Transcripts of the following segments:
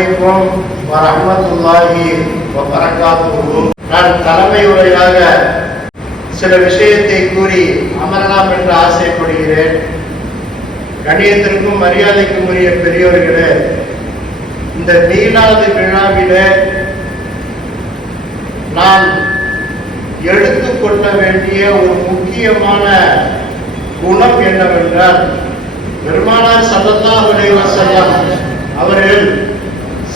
வணக்கம் வரமத்துல்லாஹி வபரகாத்துஹு. நான் தலைமை உரையாக சில விஷயத்தை கூறி அமரலாம் என்று ஆசைப்படுகிறேன். கணியத்திற்கும் மரியாதைக்கும் உரிய பெரியோர்களே இந்த மீளாது விழாவிலே நான் எடுத்துக்கொள்ள வேண்டிய ஒரு முக்கியமான குணம் என்னவென்றால் பெருமானார் ஸல்லல்லாஹு அலைஹி வஸல்லம் அவர்கள்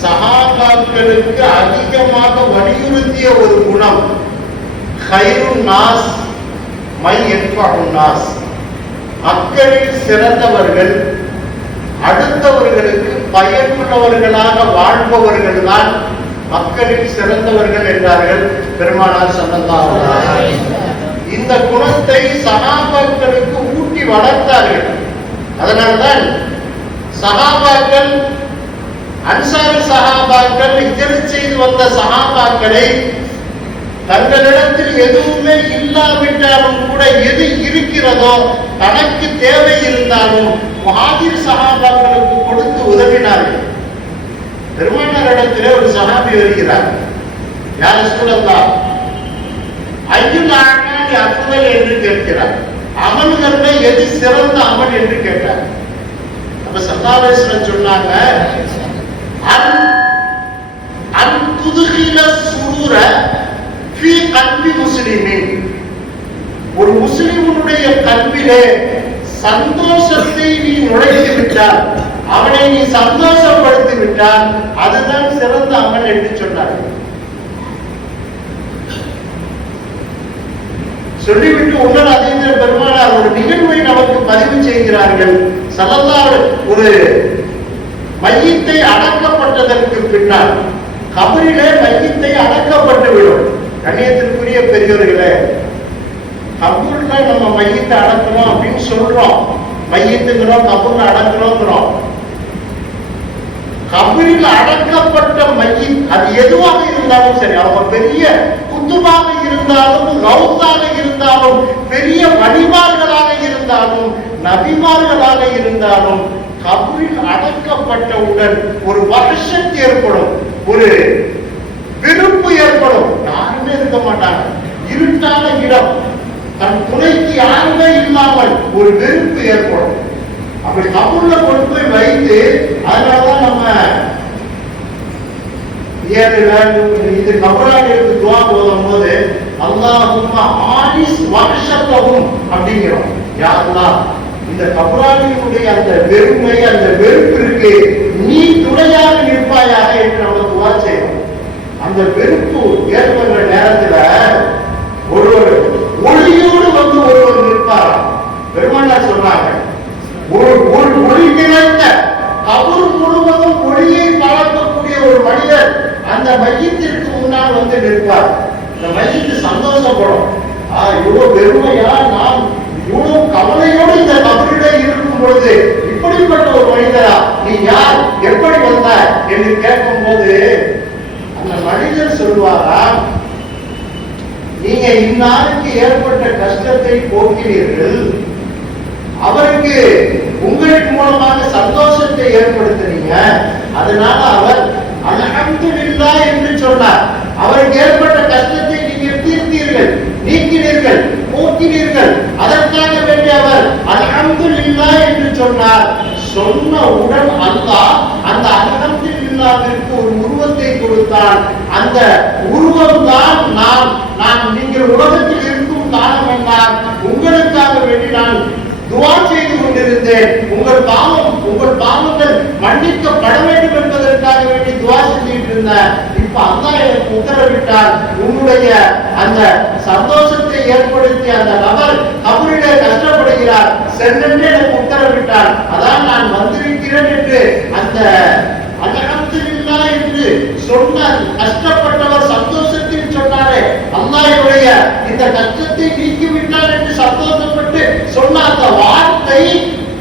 சகாபாக்களுக்கு அதிகமாக வலியுறுத்திய ஒரு குணம் ஹைருன் நாஸ் மை நாஸ். மக்களில் சிறந்தவர்கள் அடுத்தவர்களுக்கு பயனுள்ளவர்களாக வாழ்பவர்கள் தான் மக்களில் சிறந்தவர்கள் என்றார்கள் பெருமானார் ஸல்லல்லாஹு இந்த குணத்தை சகாபாக்களுக்கு ஊட்டி வளர்த்தார்கள். அதனால்தான் சகாபாக்கள் அன்சாரி சகாபாக்கள் ஹிஜ்ரத் செய்து வந்த சகாபாக்களை தங்களிடத்தில் எதுவுமே இல்லாவிட்டாலும் கூட எது இருக்கிறதோ தனக்கு தேவை இருந்தாலும் மகாதீர் சகாபாக்களுக்கு கொடுத்து உதவினார்கள். பெருமானாரிடத்திலே ஒரு சகாபி வருகிறார். யார் சூழல்லா ஐயுல் ஆமாலி அஃதல் என்று கேட்கிறார். அமல்கள்ல எது சிறந்த அமல் என்று கேட்டார். அப்ப சல்லாலேஸ்வரன் சொன்னாங்க ஒரு முஸ்லிமுடைய கல்விலே சந்தோஷத்தை நீ நுழைத்து விட்டால் அவனை நீ சந்தோஷப்படுத்தி விட்டால் அதுதான் சிறந்த அமல் என்று சொன்னார் சொல்லிவிட்டு உடல் அதேந்திர பெருமானார் ஒரு நிகழ்வை நமக்கு பதிவு செய்கிறார்கள். சலல்லா ஒரு மையத்தை அடக்கப்பட்டதற்கு பின்னால் கபரிலே மையத்தை அடக்கப்பட்டு விடும் கண்ணியத்திற்குரிய பெரியவர்களே கபூர்ல நம்ம மையத்தை அடக்கணும் அப்படின்னு சொல்றோம். மையத்துங்கிறோம் கபூர்ல அடக்கணுங்கிறோம். கபரில் அடக்கப்பட்ட மையம் அது எதுவாக இருந்தாலும் சரி அவங்க பெரிய குத்துபாக இருந்தாலும் ரவுசாக இருந்தாலும் பெரிய வழிபாடுகளாக இருந்தாலும் நபிமார்களாக இருந்தாலும் கபரில் அடக்கப்பட்டவுடன் ஒரு வருஷத்து ஏற்படும் ஒரு விருப்பு ஏற்படும். யாருமே இருக்க மாட்டாங்க. இருட்டான இடம். தன் துணைக்கு யாருமே இல்லாமல் ஒரு வெறுப்பு ஏற்படும். அப்படி கபூர்ல கொண்டு போய் வைத்து அதனாலதான் நம்ம இது இது எடுத்து துவா போதும் போது அல்லாஹும்மா ஆலிஸ் வருஷத்தவும் அப்படிங்கிறோம். யாருலாம் இந்த கபராளிகளுடைய அந்த வெறுமை அந்த வெறுப்பிற்கு நீ துணையாக நிற்பாயாக என்று நம்ம துவா செய்யணும். அந்த வெறுப்பு ஏற்படுற நேரத்துல ஒருவர் ஒளியோடு வந்து ஒருவர் நிற்பார். பெருமாள் சொன்னாங்க ஒரு ஒரு ஒளி நிறைந்த அவர் முழுவதும் ஒளியை பழக்கக்கூடிய ஒரு மனிதர் அந்த மையத்திற்கு முன்னால் வந்து நிற்பார். இந்த மையத்து சந்தோஷப்படும். இவ்வளவு பெருமையா நாம் இவ்வளவு கவலை பொழுது இப்படிப்பட்ட ஒரு மனிதரா? நீ யார்? எப்படி வந்த என்று கேட்கும் போது அந்த மனிதர் சொல்வாரா நீங்க இந்நாளுக்கு ஏற்பட்ட கஷ்டத்தை போக்கினீர்கள். அவருக்கு உங்களுக்கு மூலமாக சந்தோஷத்தை ஏற்படுத்தினீங்க. அதனால அவர் அல்ஹம்துலில்லா என்று சொன்னார். அவருக்கு ஏற்பட்ட கஷ்டத்தை நீக்கினீர்கள் போக்கினீர்கள் அதற்காக வேண்டி அவர் அல்ஹம்துலில்லா என்று சொன்னார். சொன்னவுடன் அல்லாஹ் அந்த அல்ஹம்துலில்லாவிற்கு ஒரு உருவத்தை கொடுத்தான். அந்த உருவம் தான் நான். நான் நீங்கள் உலகத்தில் இருக்கும் காலம் எல்லாம் உங்களுக்காக வேண்டி நான் துவா செய்து கொண்டிருந்தேன். உங்கள் பாவம் உங்கள் பாவங்கள் மன்னிக்கப்பட வேண்டும் என்பதற்காக வேண்டி துவா செஞ்சுட்டு இருந்தேன். இப்ப அல்லாஹ் எனக்கு உத்தரவிட்டார். உன்னுடைய அந்த சந்தோஷ சென்றென்று எனக்கு உத்தரவிட்டார் அதான் நான் வந்திருக்கிறேன் என்று அந்த அல்ஹம்துலில்லா என்று சொன்ன கஷ்டப்பட்டவர் சந்தோஷத்தில் சொன்னாரே அல்லாஹ்வுடைய இந்த கஷ்டத்தை நீக்கிவிட்டார் என்று சந்தோஷப்பட்டு சொன்ன அந்த வார்த்தை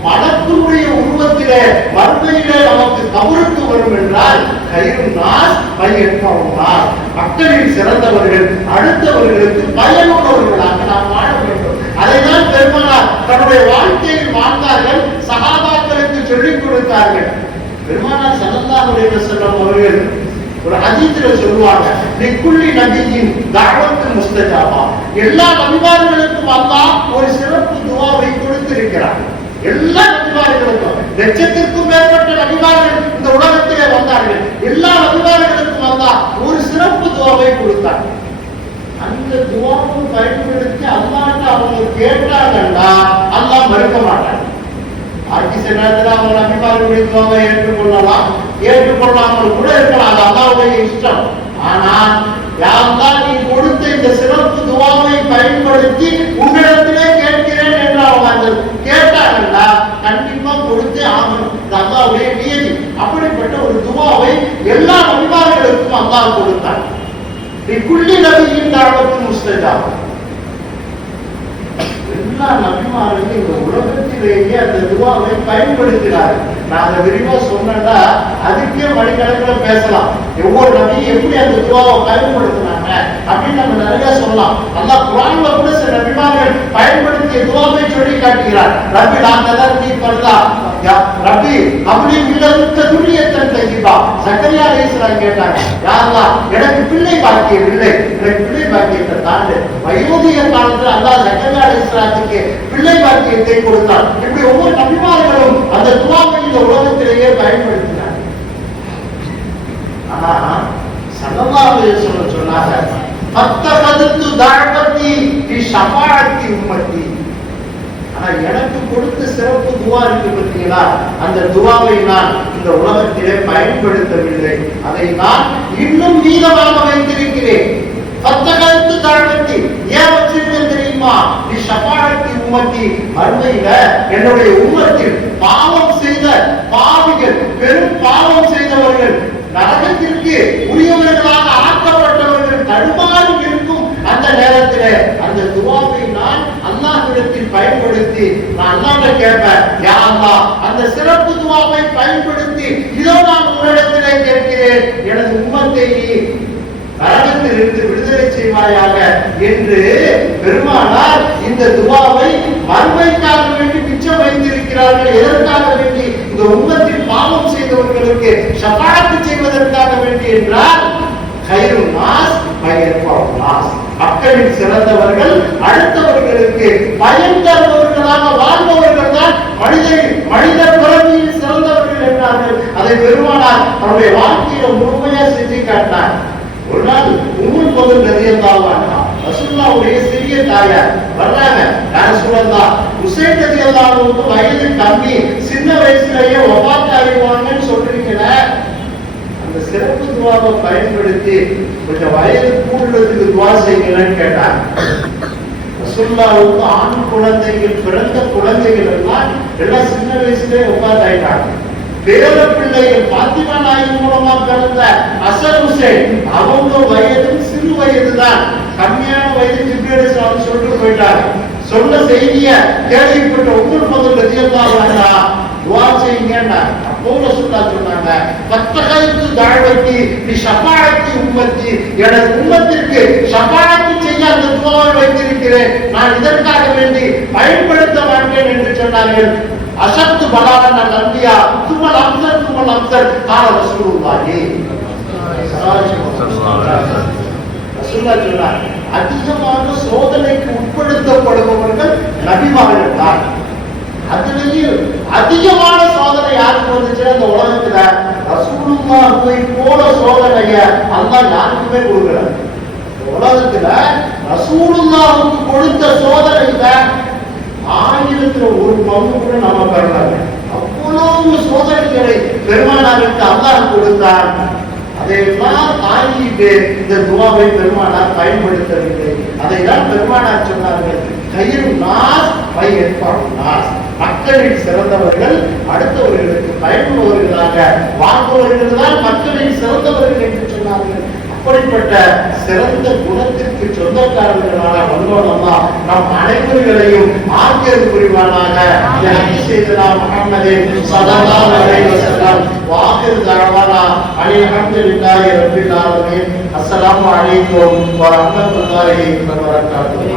மனத்தினுடைய உருவத்திலே வறுமையிலே நமக்கு தவறுக்கு வரும் என்றால் கயிறு நாள் பயன்படுவார் மக்களில் சிறந்தவர்கள் அடுத்தவர்களுக்கு பயனுள்ளவர்களாக நாம் வாழ அதைதான் பெருமானார் தன்னுடைய வாழ்க்கையில் வாழ்ந்தார்கள் சகாபாக்களுக்கு சொல்லிக் கொடுத்தார்கள். பெருமானார் ஸல்லல்லாஹு அலைஹி அவர்கள் ஒரு அஜித்துல சொல்லுவாங்க நிக்குள்ளி நபியின் தஅவத்து முஸ்தஜாபா. எல்லா நபிமார்களுக்கும் அல்லா ஒரு சிறப்பு துவாவை கொடுத்திருக்கிறார் எல்லா நபிமார்களுக்கும் லட்சத்திற்கும் மேற்பட்ட நபிமார்கள் இந்த உலகத்திலே வந்தார்கள். எல்லா நபிமார்களுக்கும் அல்லா ஒரு சிறப்பு துவாவை கொடுத்தார் அந்த துவாவும் பயன்படுத்தி அல்லாட்ட அவங்க கேட்டாங்கன்னா அல்லா மறுக்க மாட்டாங்க ஆட்சி சில நேரத்தில் அவங்க நபிமார்களுடைய துவாவை ஏற்றுக்கொள்ளலாம். ஏற்றுக்கொள்ளாமல் கூட இருக்கலாம் அது அல்லாவுடைய இஷ்டம். ஆனா யார்தான் நீ கொடுத்த இந்த சிறப்பு துவாவை பயன்படுத்தி உங்களிடத்திலே கேட்கிறேன் என்று அவங்க அந்த கேட்டாங்கன்னா கண்டிப்பா கொடுத்தே ஆகணும். இது அல்லாவுடைய நியதி. அப்படிப்பட்ட ஒரு துவாவை எல்லா நபிமார்களுக்கும் அல்லாஹ் கொடுத்தாங்க لكل نبي دعوة مستجابة. எல்லா நபிமார்களும் இந்த உலகத்திலேயே அந்த துவாவை பயன்படுத்தினார் நான் அதை விரிவா சொன்னா அதுக்கே மணிக்கணக்கில் பேசலாம் ஒவ்வொரு நபியும் எப்படி அந்த துவாவை பயன்படுத்தினாங்க அப்படின்னு நம்ம நிறைய சொல்லலாம். அல்லா குரான்ல கூட சில நபிமார்கள் பயன்படுத்திய துவாவை சொல்லி காட்டுகிறார். ரபி நான் ததர் நீ பர்தா ரபி அப்படி மில்லதுக்க துரியத்தன் தகிபா சக்கரியா அலைஹிஸ்ஸலாம் கேட்டாங்க யா அல்லாஹ் எனக்கு பிள்ளை பாக்கியம் இல்லை எனக்கு பிள்ளை பாக்கியத்தை தாண்டு. வயோதிக காலத்தில் அல்லாஹ் சக்கரியா அலைஹிஸ்ஸலாத்துக்கு பிள்ளை பாக்கியத்தை கொடுத்தார். இப்படி ஒவ்வொரு நபிமார்களும் அந்த துவாவை இந்த உலகத்திலேயே பயன்படுத்தினார் ஆனா சல்லல்லாஹு அலைஹி வஸல்லம் சொன்னாங்க அத்தகது தாழ்வத்தி நீ ஷஃபாஅத்தி உம்மத்தி ஆனா எனக்கு கொடுத்த சிறப்பு துவா இருக்கு பார்த்தீங்களா அந்த துவாவை நான் இந்த உலகத்திலே பயன்படுத்தவில்லை அதை நான் இன்னும் மீதமாக வைத்திருக்கிறேன் பத்த கருத்து தாழ்வத்தி ஏன் வச்சிருக்கேன் தெரியுமா நீ ஷபாழத்தி உம்மத்தி அருமையில என்னுடைய உம்மத்தில் பாவம் செய்த பாவிகள் பெரும் பாவம் செய்தவர்கள். நரகத்திற்கு உரியவர்களாக ஆக்கப்பட்டவர்கள் தடுமாறி இருக்கும் அந்த நேரத்தில் அந்த துவாவை நான் அல்லாஹ்விடத்தில் பயன்படுத்தி நான் அல்லாஹ்ட்ட கேட்பேன் யா அல்லாஹ் அந்த சிறப்பு துவாவை பயன்படுத்தி இதோ நான் உன்னிடத்திலே கேட்கிறேன். எனது உம்மத்தை நரகத்தில் இருந்து விடுதலை செய்வாயாக என்று பெருமானார் இந்த துவாவை மறுமைக்காக வேண்டி மிச்சம் வைத்திருக்கிறார்கள். எதற்காக வேண்டி? இந்த உம்மத்தில் பாவம் செய்தவர்களுக்கு ஷபாத்து செய்வதற்காக வேண்டி என்றால் கயிறு நாஸ் பயன்படும் நாஸ் மக்களில் சிறந்தவர்கள் அடுத்தவர்களுக்கு பயன் தருபவர்களாக வாழ்பவர்கள் தான் மனித மனித பிறவியில் சிறந்தவர்கள் என்றார்கள். அதை பெருமானார் தன்னுடைய வாழ்க்கையில முழுமையா செஞ்சு காட்டினார். ஒரு நாள் உம்முல் பகுல் ரதியல்லாஹு ரசூலுல்லாஹ்வுடைய சிறிய தாயார் வர்றாங்க. நான் சொல்லலாம் உசைன் ரதியல்லாஹு வயது கம்மி சின்ன வயசுலயே வஃபாத் சொல்றீங்க சிறப்பு துவாவை பயன்படுத்தி கொஞ்சம் வயது கூடுறதுக்கு துவா செய்யுங்கன்னு கேட்டாங்க ரசுல்லாவுக்கு ஆண் குழந்தைகள் பிறந்த குழந்தைகள் எல்லாம் எல்லாம் சின்ன வயசுலயே உட்கார்ந்து ஆயிட்டாங்க பேர பிள்ளைகள் பாத்திமா நாயின் மூலமா பிறந்த அசர் ஹுசேன் அவங்க வயது சிறு வயது தான் கம்மியான வயது ஜிப்ரேல் இஸ்லாம் சொல்லிட்டு போயிட்டாங்க. சொன்ன செய்திய கேள்விப்பட்ட ஒவ்வொரு முதல் ரஜியல்லா துவா செய்யுங்க அப்போ ரசூல்லா சொன்னாங்க. பத்தகத்து தாழ்வத்தி நீ ஷபாயத்தி உம்மத்தி எனது உம்மத்திற்கு ஷபாயத்தி செய்ய அந்த துவாவை வைத்திருக்கிறேன். நான் இதற்காக வேண்டி பயன்படுத்த மாட்டேன் என்று சொன்னார்கள். அசத்து பலான நம்பியா துமல் அம்சர் துமல் அம்சர் கால ரசூலுல்லாஹி. ரசூலுல்லாஹ் சொன்னார் சோதனைக்கு உட்படுத்தப்படுபவர்கள் நபிமார்கள் தான். அதுலயும் அதிகமான சோதனை யாருக்கு வந்துச்சுன்னா அந்த உலகத்துல ரசூலுல்லாஹை போல சோதனைய அல்லா யாருக்குமே கொடுக்கல. உலகத்துல ரசூலுமாவுக்கு கொடுத்த சோதனையில ஆயிரத்துல ஒரு பங்கு கூட நம்ம பெறலாங்க. அவ்வளவு சோதனைகளை பெருமானாருக்கு அல்லாஹ் கொடுத்தார் அதையெல்லாம் தாங்கிட்டு இந்த துவாவை பெருமானார் பயன்படுத்தவில்லை. அதை தான் பெருமானார் சொன்னார்கள் கயிறு நாஸ் பை ஏற்பாடு நாஸ் மக்களில் சிறந்தவர்கள் அடுத்தவர்களுக்கு பயன்படுவர்களாக வாழ்பவர்கள் தான் மக்களில் சிறந்தவர்கள் என்று சொன்னார்கள். அப்படிப்பட்ட சிறந்த குணத்திற்கு சொந்தக்காரர்களான வந்தோனம்மா நம் அனைவர்களையும் ஆக்கியது புரிவானாக. ஹஜ் செய்தனா முஹம்மதே ஸல்லல்லாஹு அலைஹி வஸல்லம். வாஹிர் தஅவானா அனில் ஹம்துலில்லாஹி ரப்பில் ஆலமீன். அஸ்ஸலாமு அலைக்கும் வ ரஹ்மத்துல்லாஹி வ பரகாத்துஹு